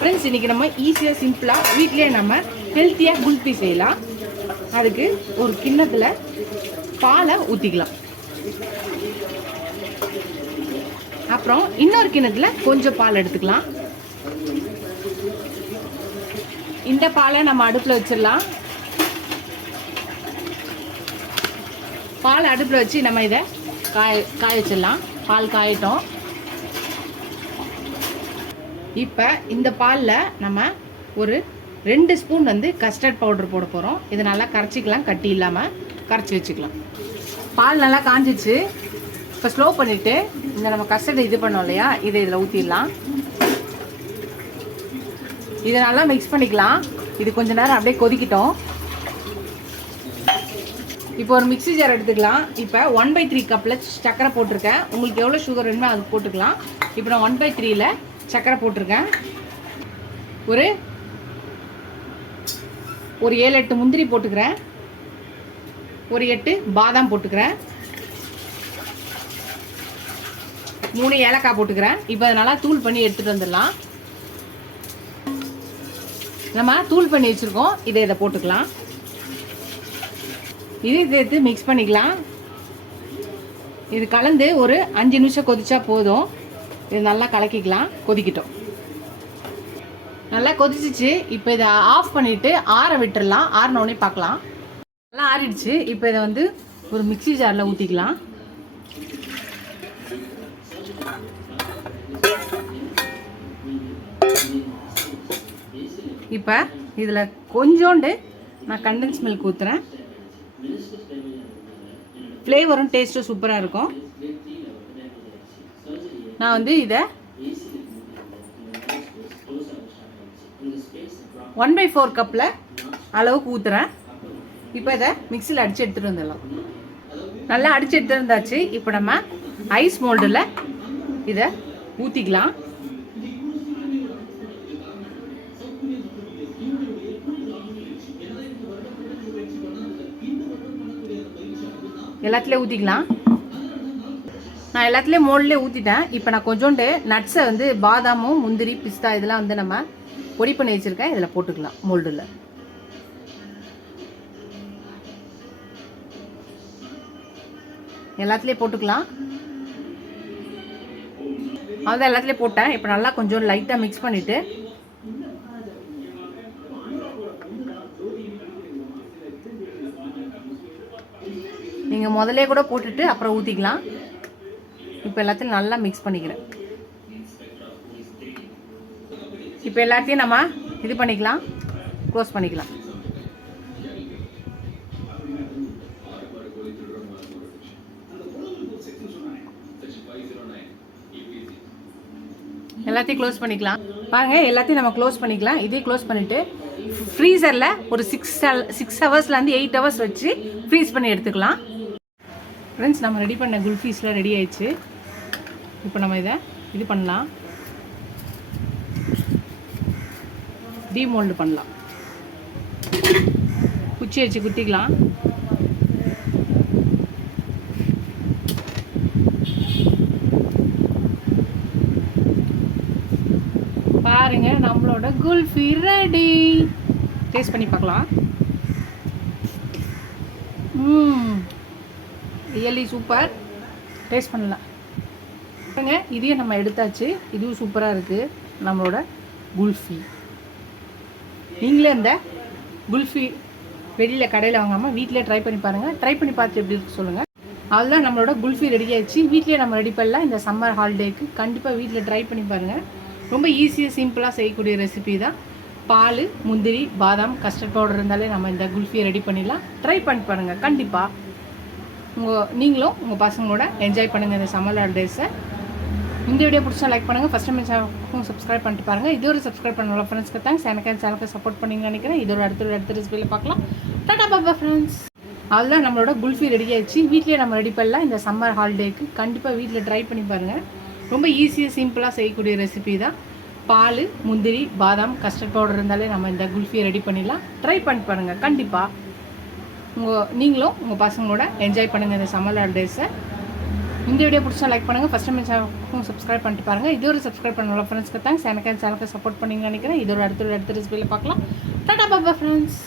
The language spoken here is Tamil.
ஃப்ரெண்ட்ஸ் இன்றைக்கி நம்ம ஈஸியாக சிம்பிளாக வீட்டிலே நம்ம ஹெல்த்தியாக குல்ஃபி செய்யலாம். அதுக்கு ஒரு கிண்ணத்தில் பாலை ஊற்றிக்கலாம். அப்புறம் இன்னொரு கிண்ணத்தில் கொஞ்சம் பால் எடுத்துக்கலாம். இந்த பாலை நம்ம அடுப்பில் வச்சிடலாம். பால் அடுப்பில் வச்சு நம்ம இதை காய வச்சிடலாம். பால் காயட்டும். இப்போ இந்த பாலில் நம்ம ஒரு 2 ஸ்பூன் கஸ்டர்ட் பவுடர் போட போகிறோம். இது நல்லா கரைச்சிக்கலாம், கட்டி இல்லாமல் கரைச்சி வச்சுக்கலாம். பால் நல்லா காஞ்சிச்சு. இப்போ ஸ்லோ பண்ணிவிட்டு இந்த நம்ம கஸ்டர்டை இது பண்ணோம் இல்லையா, இதை இதில் ஊற்றிடலாம். இதை நல்லா மிக்ஸ் பண்ணிக்கலாம். இது கொஞ்ச நேரம் அப்படியே கொதிக்கிட்டோம். இப்போ ஒரு மிக்ஸி ஜார் எடுத்துக்கலாம். இப்போ 1/3 கப்பில் சர்க்கரை போட்டிருக்கேன். உங்களுக்கு எவ்வளோ சுகர் வேணுமோ அது போட்டுக்கலாம். இப்போ நான் 1/3ல் சர்க்கரை போட்டிருக்கேன். ஒரு 7-8 முந்திரி போட்டுக்கிறேன். ஒரு 8 பாதாம் போட்டுக்கிறேன். 3 ஏலக்காய் போட்டுக்கிறேன். இப்போ அதை நல்லா தூள் பண்ணி எடுத்துகிட்டு வந்துடலாம். நம்ம தூள் பண்ணி வச்சுருக்கோம். இதை போட்டுக்கலாம். இதை எடுத்து மிக்ஸ் பண்ணிக்கலாம். இது கலந்து ஒரு 5 நிமிஷம் கொதிச்சா போதும். இது நல்லா கலக்கிக்கலாம். கொதிக்கிட்டோம். நல்லா கொதிச்சிச்சு. இப்போ இதை ஆஃப் பண்ணிவிட்டு ஆற விட்டுடலாம். ஆறினோடனே பார்க்கலாம். நல்லா ஆறிடுச்சு. இப்போ இதை ஒரு மிக்ஸி ஜாரில் ஊற்றிக்கலாம். இப்போ இதில் கொஞ்சோண்டு நான் கண்டென்ஸ் மில்க் ஊற்றுறேன். ஃப்ளேவரும் டேஸ்ட்டும் சூப்பராக இருக்கும். நான் இதை 1/4 கப்பில் அளவுக்கு ஊற்றுறேன். இப்போ இதை மிக்சியில் அடித்து எடுத்துகிட்டு வந்துடலாம். நல்லா அடித்து எடுத்துகிட்டு வந்தாச்சு. இப்போ நம்ம ஐஸ் மோல்டில் இதை ஊற்றிக்கலாம். எல்லாத்துலேயும் ஊற்றிக்கலாம். நான் எல்லாத்துலேயும் மோல்ட்லேயே ஊற்றிட்டேன். இப்போ நான் கொஞ்சோண்டு நட்ஸை பாதாமும் முந்திரி பிஸ்தா இதெல்லாம் நம்ம பொடி பண்ணி வச்சுருக்கேன். இதில் போட்டுக்கலாம். மோல்டில் எல்லாத்துலேயும் போட்டுக்கலாம். அதுதான் எல்லாத்துலேயும் போட்டேன். இப்போ நல்லா கொஞ்சம் லைட்டாக மிக்ஸ் பண்ணிவிட்டு நீங்கள் முதல்ல கூட போட்டுட்டு அப்புறம் ஊற்றிக்கலாம். இப்போ எல்லாத்தையும் நல்லா மிக்ஸ் பண்ணிக்கிறேன். இப்போ எல்லாத்தையும் நம்ம இது பண்ணிக்கலாம். க்ளோஸ் பண்ணிக்கலாம். எல்லாத்தையும் க்ளோஸ் பண்ணிக்கலாம். பாருங்கள், எல்லாத்தையும் நம்ம க்ளோஸ் பண்ணிக்கலாம். இதே க்ளோஸ் பண்ணிவிட்டு ஃப்ரீசரில் ஒரு 6 ஹவர்ஸ்லேருந்து 8 ஹவர்ஸ் வச்சு ஃப்ரீஸ் பண்ணி எடுத்துக்கலாம். ஃப்ரெண்ட்ஸ், நம்ம ரெடி பண்ண குல்ஃபீஸ்லாம் ரெடி ஆயிடுச்சு. இப்போ நம்ம இதை இது பண்ணலாம். டீமோல்டு பண்ணலாம். குச்சி வச்சு குத்திக்கலாம். பாருங்க, நம்மளோட குல்ஃபி ரெடி. டேஸ்ட் பண்ணி பார்க்கலாம். Really super. டேஸ்ட் பண்ணலாம். பாருங்க, இதையும் நம்ம எடுத்தாச்சு. இதுவும் சூப்பராக இருக்குது நம்மளோட குல்ஃபி. நீங்களே இந்த குல்ஃபி வெளியில் கடையில் வாங்காமல் வீட்டிலே ட்ரை பண்ணி பாருங்கள். ட்ரை பண்ணி பார்த்து எப்படி இருக்கு சொல்லுங்கள். அதுதான் நம்மளோட குல்ஃபி ரெடி ஆகிடுச்சு. வீட்டிலே நம்ம ரெடி பண்ணலாம். இந்த சம்மர் ஹாலிடேக்கு கண்டிப்பாக வீட்டில் ட்ரை பண்ணி பாருங்கள். ரொம்ப ஈஸியாக சிம்பிளாக செய்யக்கூடிய ரெசிபி தான். பால், முந்திரி, பாதாம், கஸ்டர்ட் பவுடர் இருந்தாலே நம்ம இந்த குல்ஃபியை ரெடி பண்ணிடலாம். ட்ரை பண்ணி பாருங்கள். கண்டிப்பாக நீங்களும் உங்கள் பசங்களோட என்ஜாய் பண்ணுங்கள் இந்த சம்மர் ஹாலிடேஸை. இந்த வீடியோ பிடிச்சா லைக் பண்ணுங்கள். ஃபஸ்ட் டைம் சேனலுக்கும் சப்ஸ்கிரைப் பண்ணிட்டு பாருங்கள். இது ஒரு சப்ஸ்கிரைப் பண்ண ஃப்ரெண்ட்ஸ்க்கு தேங்க்ஸ். எனக்கு சேனலுக்கு சப்போர்ட் பண்ணிங்கன்னு நினைக்கிறேன். இதோட அடுத்த ரெசிபியில் பார்க்கலாம். டாடா பாபா ஃப்ரெண்ட்ஸ். அதுதான் நம்மளோட குல்ஃபி ரெடி ஆகிடுச்சு. வீட்டிலே நம்ம ரெடி பண்ணலாம். இந்த சம்மர் ஹாலிடேக்கு கண்டிப்பாக வீட்டில் ட்ரை பண்ணி பாருங்கள். ரொம்ப ஈஸியாக சிம்பிளாக செய்யக்கூடிய ரெசிபி தான். பால், முந்திரி, பாதாம், கஸ்டர்ட் பவுடர் இருந்தாலே நம்ம இந்த குல்ஃபியை ரெடி பண்ணிடலாம். ட்ரை பண்ணி பாருங்கள். கண்டிப்பாக நீங்களும் உங்கள் பசங்களோட என்ஜாய் பண்ணுங்கள் இந்த சம்மர் ஹாலிடேஸை. இந்த வீடியோ பிடிச்சா லைக் பண்ணுங்கள். ஃபஸ்ட் டைம் சேனலுக்கும் சப்ஸ்கிரைப் பண்ணிட்டு பாருங்கள். இது ஒரு சப்ஸ்கிரைப் பண்ண ஃப்ரெண்ட்ஸ்க்கு தேங்க்ஸ். எனக்கு சேனலுக்கு சப்போர்ட் பண்ணிங்கன்னு நினைக்கிறேன். இது ஒரு அடுத்த ரெசிபியில் பார்க்கலாம். டாடா பாபா ஃப்ரெண்ட்ஸ்.